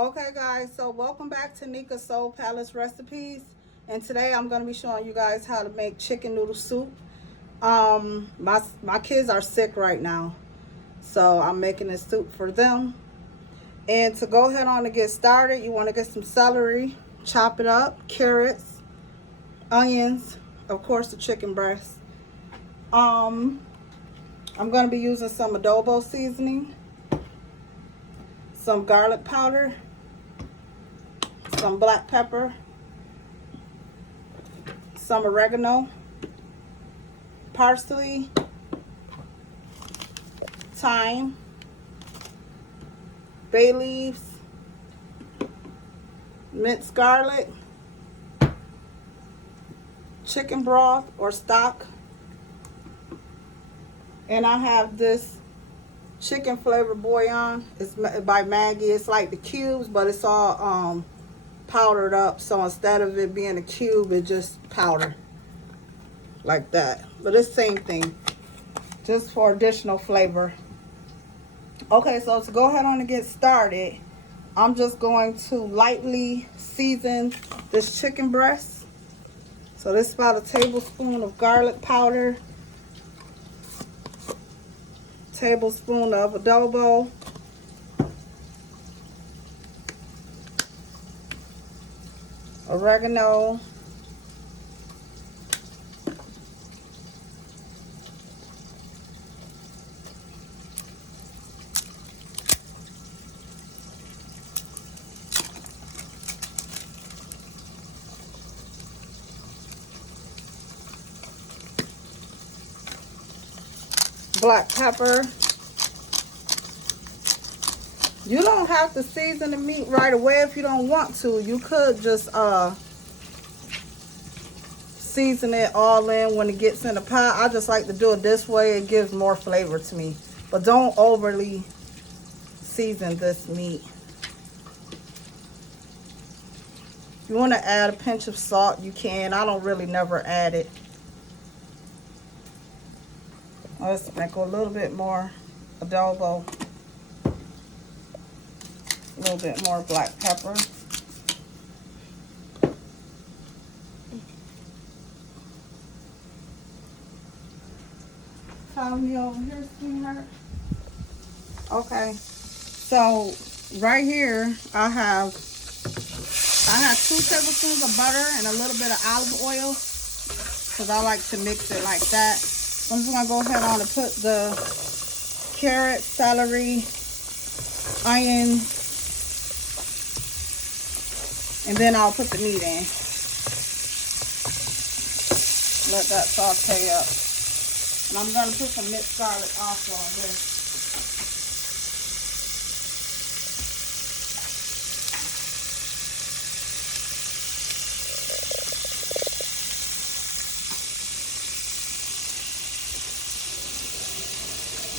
Okay guys, so welcome back to Nika's Soul Palace Recipes, and today I'm going to be showing you guys how to make chicken noodle soup. My kids are sick right now, so I'm making this soup for them. And to go ahead on and get started, you want to get some celery, chop it up, carrots, onions, of course the chicken breast. I'm going to be using some adobo seasoning, some garlic powder, some black pepper, some oregano, parsley, thyme, bay leaves, minced garlic, chicken broth or stock, and I have this chicken flavored bouillon. It's by Maggie. It's like the cubes, but it's all powdered up, so instead of it being a cube, it just powder like that. But it's the same thing, just for additional flavor. Okay, so to go ahead on and get started, I'm just going to lightly season this chicken breast. So this is about a tablespoon of garlic powder, tablespoon of adobo, oregano, black pepper. You don't have to season the meat right away if you don't want to. You could just season it all in when it gets in the pot. I just like to do it this way. It gives more flavor to me. But don't overly season this meat. If you want to add a pinch of salt, you can. I don't really never add it. Let's sprinkle a little bit more adobo. A little bit more black pepper. Follow me over here, sweetheart. Okay, so right here I have 2 tablespoons of butter and a little bit of olive oil, because I like to mix it like that. So I'm just gonna go ahead on and put the carrot, celery, onion, and then I'll put the meat in. Let that saute up. And I'm going to put some minced garlic also on this.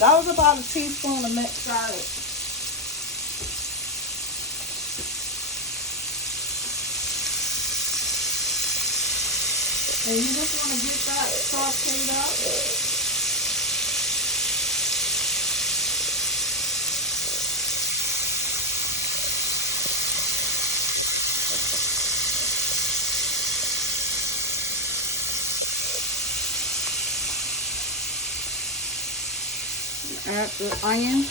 That was about a teaspoon of minced garlic. And you just want to get that sauteed up. Add the onion.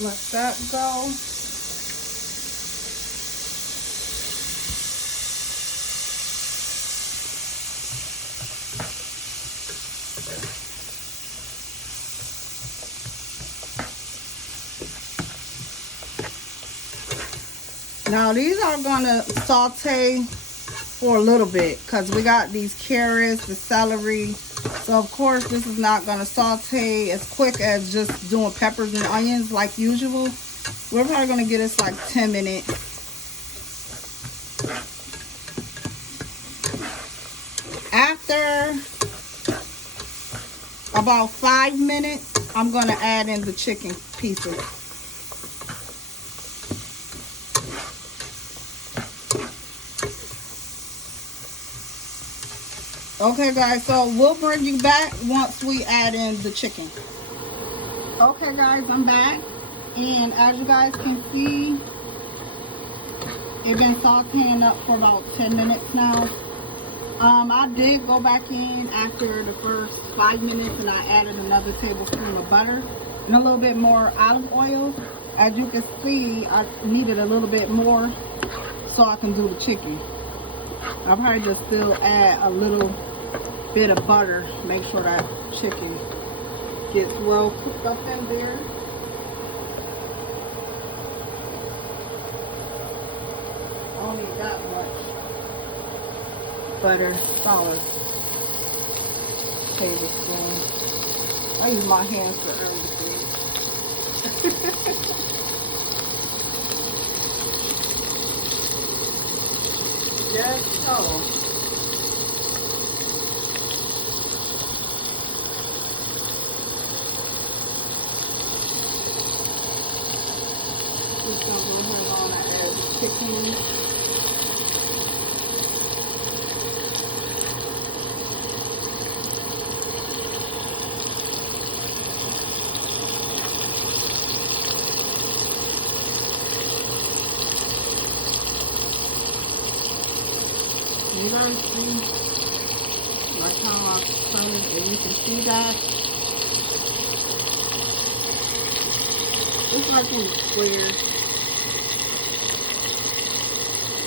Let that go. Now these are gonna saute for a little bit because we got these carrots, the celery, So of course this is not going to saute as quick as just doing peppers and onions like usual. We're probably going to get us like 10 minutes. After about 5 minutes, I'm going to add in the chicken pieces. Okay guys, so we'll bring you back once we add in the chicken. Okay guys, I'm back, and as you guys can see, it's been sauteing up for about 10 minutes now. I did go back in after the first 5 minutes and I added another tablespoon of butter and a little bit more olive oil. As you can see, I needed a little bit more so I can do the chicken. I'll probably just still add a little bit of butter, make sure that chicken gets well cooked up in there. I don't need that much butter, solid tablespoon. I use my hands for everything. Just so. Just gonna go ahead on and add the chicken. You guys see, like how I started, and you can see that it's like in squares,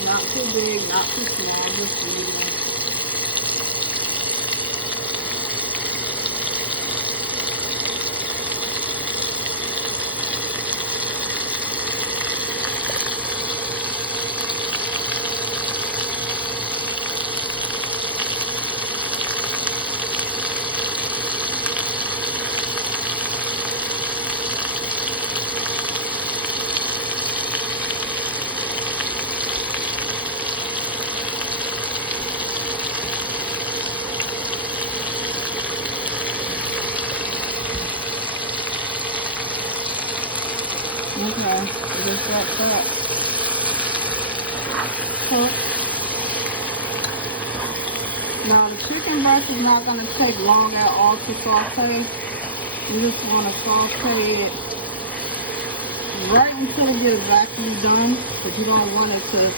not too big, not too small, just medium. Okay, just like that. Cook. Now the chicken breast is not going to take long at all to saute. You just want to saute it right until it gets exactly done, but you don't want it to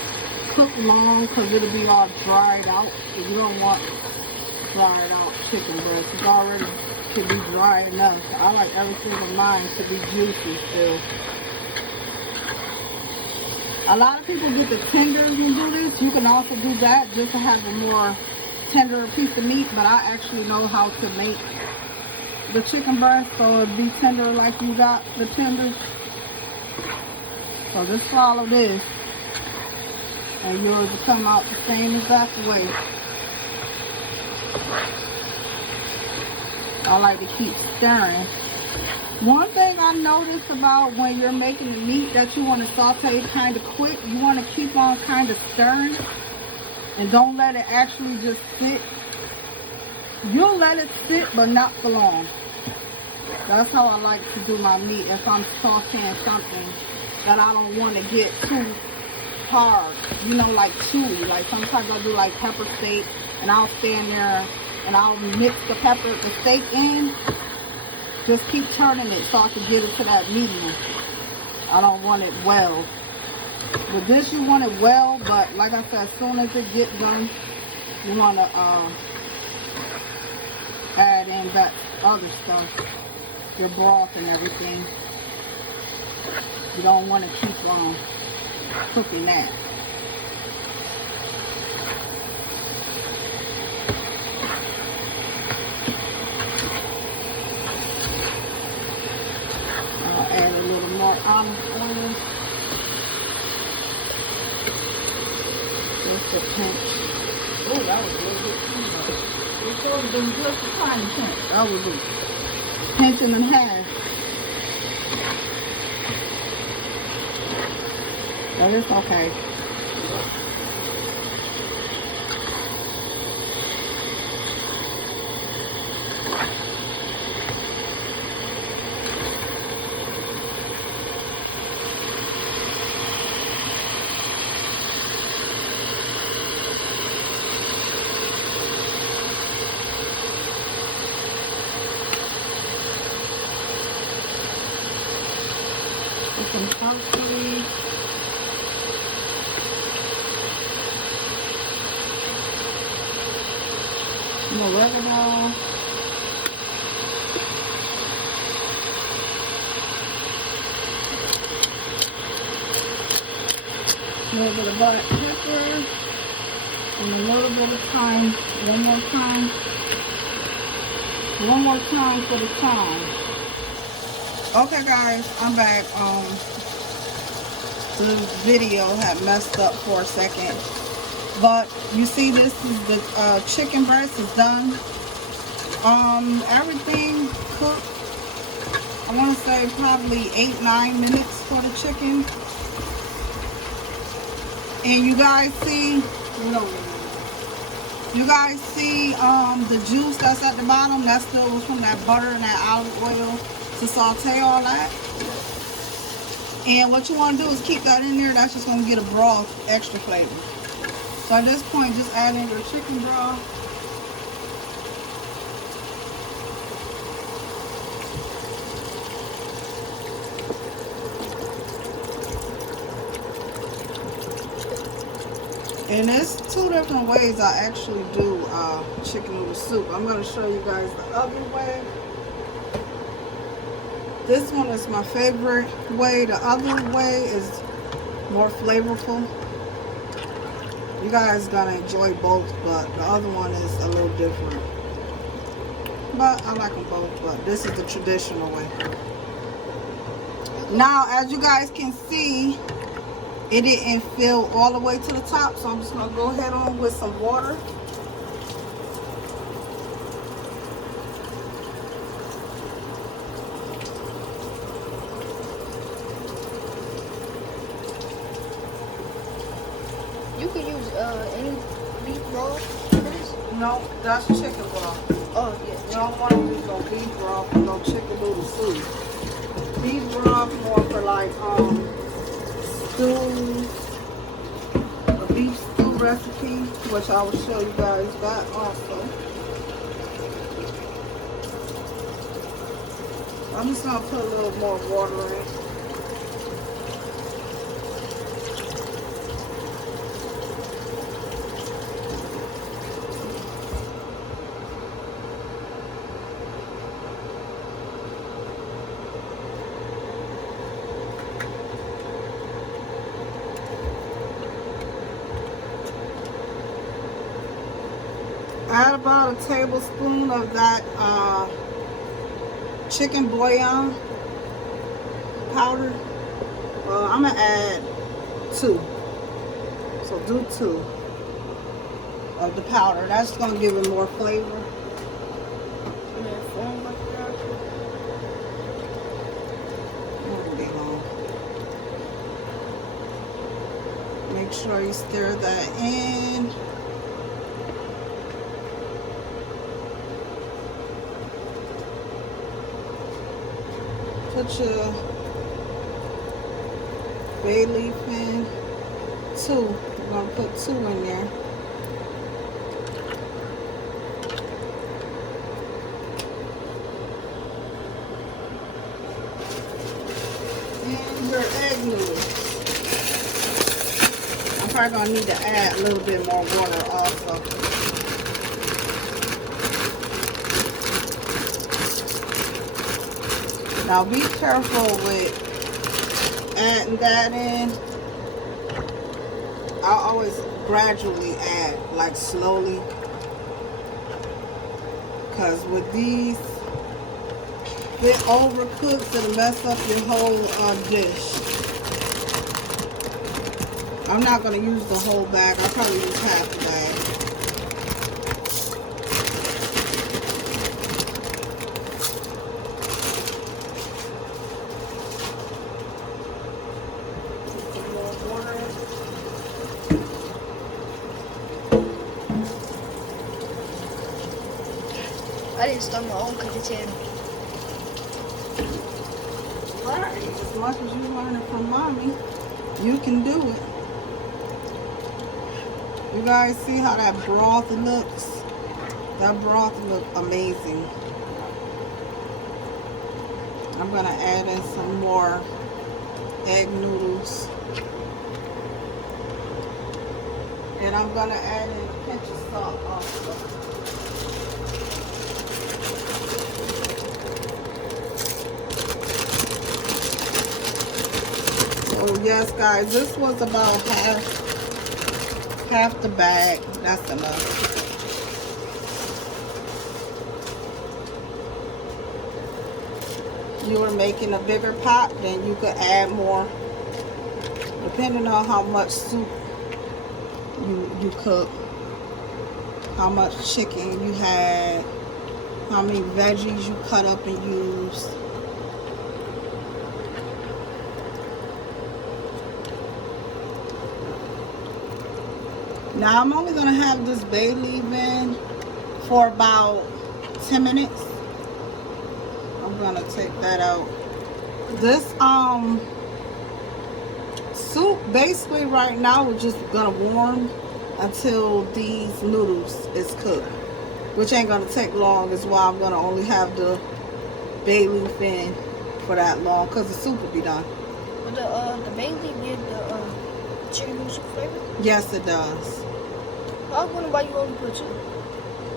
cook long because it'll be all dried out. So you don't want dried out chicken breast. It's already should be dry enough. I like everything of mine to be juicy still. A lot of people get the tenders and do this. You can also do that just to have a more tender piece of meat, but I actually know how to make the chicken breast so it'll be tender like you got the tenders. So just follow this and yours will come out the same exact way. I like to keep stirring. One thing I noticed about when you're making the meat that you want to saute kind of quick, you want to keep on kind of stirring and don't let it actually just sit. You'll let it sit, but not for long. That's how I like to do my meat if I'm sauteing something that I don't want to get too hard, you know, like chewy. Like sometimes I'll do like pepper steak and I'll stand there and I'll mix the steak in. Just keep turning it so I can get it to that medium. I don't want it well. With this you want it well, but like I said, as soon as it gets done, you want to add in that other stuff, your broth and everything. You don't want to keep on cooking that. Add a little more olive oil. Just a pinch. Oh, that was a little bit too much. It would have been just a tiny pinch. That would be pinching in half. But it's okay. Put some parsley. Some oregano. A little bit of black pepper. And a little bit of thyme. One more time. One more time for the thyme. Okay guys, I'm back. The video had messed up for a second, but you see this is the chicken breast is done. Everything cooked. I want to say probably 8-9 minutes for the chicken. And you guys see, the juice that's at the bottom. That still was from that butter and that olive oil to saute all that. And what you want to do is keep that in there. That's just going to get a broth extra flavor. So at this point, just add in your chicken broth. And there's two different ways I actually do chicken noodle soup. I'm going to show you guys the other way. This one is my favorite way. The other way is more flavorful. You guys gonna enjoy both, but the other one is a little different. But I like them both, but this is the traditional way. Now, as you guys can see, it didn't fill all the way to the top, so I'm just gonna go ahead on with some water. You could use any beef broth for this? No, that's chicken broth. Oh, yeah. You don't want to use no beef broth or no chicken noodle soup. Beef broth more for like stews, a beef stew recipe, which I will show you guys that also. I'm just gonna put a little more water in. Add about a tablespoon of that chicken bouillon powder. I'm gonna add 2. So do 2 of the powder. That's gonna give it more flavor. Make sure you stir that in. Put your bay leaf in. 2. We're going to put 2 in there. And your egg noodles. I'm probably going to need to add a little bit more water also. Now be careful with adding that in. I always gradually add, like slowly. Because with these, if it overcooks, it'll mess up your whole dish. I'm not going to use the whole bag. I'll probably use half the bag. I didn't start my own cooking channel. Right. As much as you learning from mommy, you can do it. You guys see how that broth looks? That broth looks amazing. I'm gonna add in some more egg noodles. And I'm gonna add in a pinch of salt also. So yes guys, this was about half the bag. That's enough. You were making a bigger pot, then you could add more depending on how much soup you cook, how much chicken you had, how many veggies you cut up and used. Now I'm only gonna have this bay leaf in for about 10 minutes. I'm gonna take that out. This soup basically right now we're just gonna warm until these noodles is cooked, which ain't gonna take long. Is why I'm gonna only have the bay leaf in for that long, because the soup will be done. But the bay leaf gives the chicken noodle soup flavor? Yes, it does. I was wondering why you only put 2.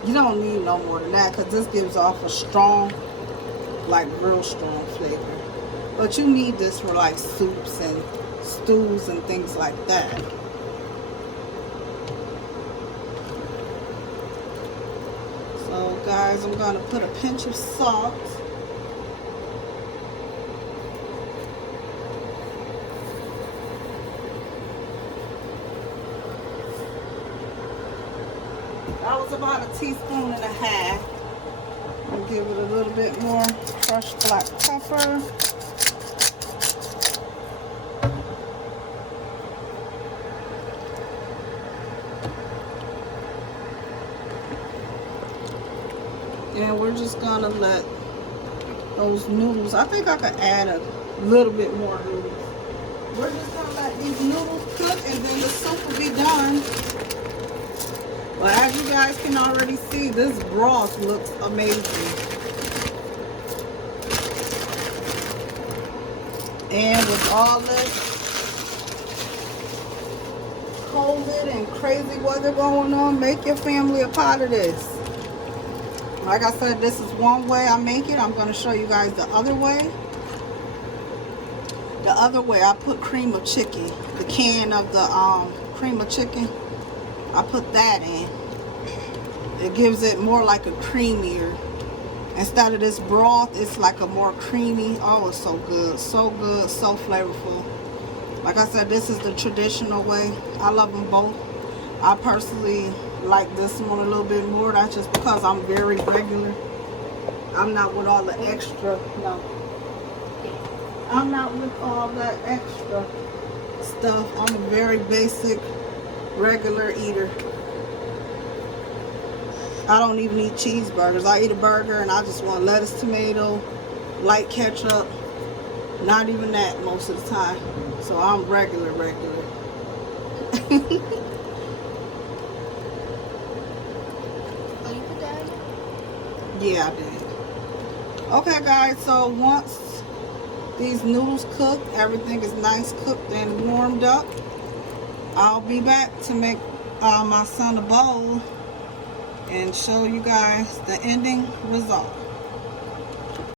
You don't need no more than that, because this gives off a strong, like real strong flavor. But you need this for like soups and stews and things like that. So guys, I'm gonna put a pinch of salt. That was about 1.5 teaspoons. I'll give it a little bit more crushed black pepper. And we're just gonna let those noodles, I think I could add a little bit more noodles. We're just gonna let these noodles cook and then the soup will be done. But as you guys can already see, this broth looks amazing. And with all this COVID and crazy weather going on, make your family a part of this. Like I said, this is one way I make it. I'm going to show you guys the other way. The other way, I put cream of chicken. The can of the cream of chicken, I put that in. It gives it more like a creamier. Instead of this broth, it's like a more creamy. Oh, it's so good, so flavorful. Like I said, this is the traditional way. I love them both. I personally like this one a little bit more. That's just because I'm very regular. I'm not with all the extra. No, I'm not with all that extra stuff. I'm a very basic, regular eater. I don't even eat cheeseburgers. I eat a burger and I just want lettuce, tomato, light ketchup. Not even that most of the time. So I'm regular. Oh, you put that in? Yeah, I did. Okay, guys. So once these noodles cook, everything is nice cooked and warmed up, I'll be back to make my son a bowl and show you guys the ending result.